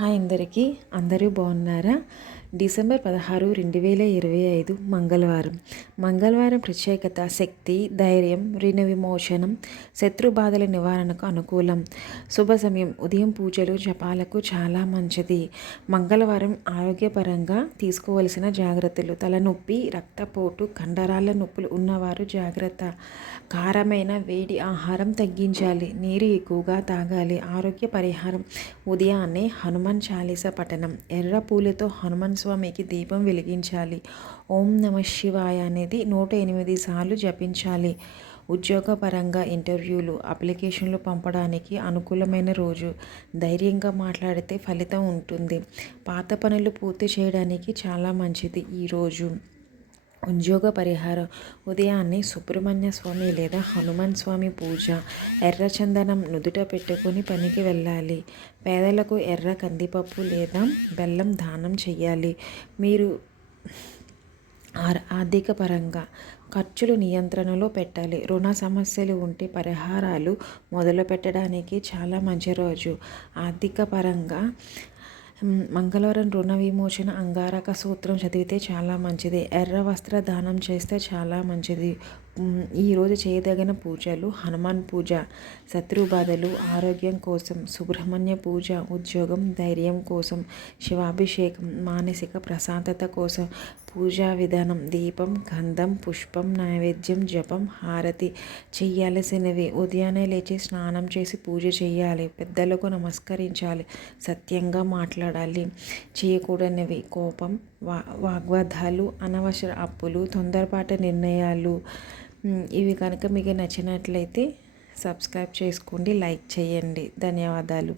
Hi అందరికీ, అందరూ బాగున్నారా? డిసెంబర్ 16, 2025 మంగళవారం ప్రత్యేకత శక్తి, ధైర్యం, రుణ విమోచనం, శత్రు బాధల నివారణకు అనుకూలం. శుభ సమయం ఉదయం పూజలు జపాలకు చాలా మంచిది. మంగళవారం ఆరోగ్యపరంగా తీసుకోవలసిన జాగ్రత్తలు: తలనొప్పి, రక్తపోటు, కండరాల నొప్పులు ఉన్నవారు జాగ్రత్త. కారమైన వేడి ఆహారం తగ్గించాలి. నీరు ఎక్కువగా తాగాలి. ఆరోగ్య పరిహారం: ఉదయాన్నే హనుమాన్ చాలీసా పఠనం. ఎర్ర పూలతో హనుమాన్ స్వామికి దీపం వెలిగించాలి. ఓం నమ శివాయ అనేది 108 సార్లు జపించాలి. ఉద్యోగపరంగా ఇంటర్వ్యూలు, అప్లికేషన్లు పంపడానికి అనుకూలమైన రోజు. ధైర్యంగా మాట్లాడితే ఫలితం ఉంటుంది. పాత పనులు పూర్తి చేయడానికి చాలా మంచిది ఈరోజు. ఉద్యోగ పరిహారం: ఉదయాన్నే సుబ్రహ్మణ్య స్వామి లేదా హనుమాన్ స్వామి పూజ. ఎర్ర చందనం నుదుట పెట్టుకొని పనికి వెళ్ళాలి. పేదలకు ఎర్ర కందిపప్పు లేదా బెల్లం దానం చేయాలి. మీరు ఆర్థిక పరంగా ఖర్చులు నియంత్రణలో పెట్టాలి. రుణ సమస్యలు ఉంటే పరిహారాలు మొదలు పెట్టడానికి చాలా మంచి రోజు. ఆర్థిక పరంగా మంగళవారం రుణ విమోచన అంగారక సూత్రం చదివితే చాలా మంచిది. ఎర్ర వస్త్ర దానం చేస్తే చాలా మంచిది. ఈరోజు చేయదగిన పూజలు: హనుమాన్ పూజ శత్రు బాధలు, ఆరోగ్యం కోసం; సుబ్రహ్మణ్య పూజ ఉద్యోగం, ధైర్యం కోసం; శివాభిషేకం మానసిక ప్రశాంతత కోసం. పూజా విధానం: దీపం, గంధం, పుష్పం, నైవేద్యం, జపం, హారతి. చేయాల్సినవి: ఉదయాన్నే లేచి స్నానం చేసి పూజ చేయాలి. పెద్దలకు నమస్కరించాలి. సత్యంగా మాట్లాడాలి. చేయకూడనివి: కోపం, వాగ్వాదాలు, అనవసర అప్పులు, తొందరపాటు నిర్ణయాలు. ఇవి కనుక మీకు నచ్చినట్లయితే సబ్స్క్రైబ్ చేసుకోండి, లైక్ చేయండి. ధన్యవాదాలు.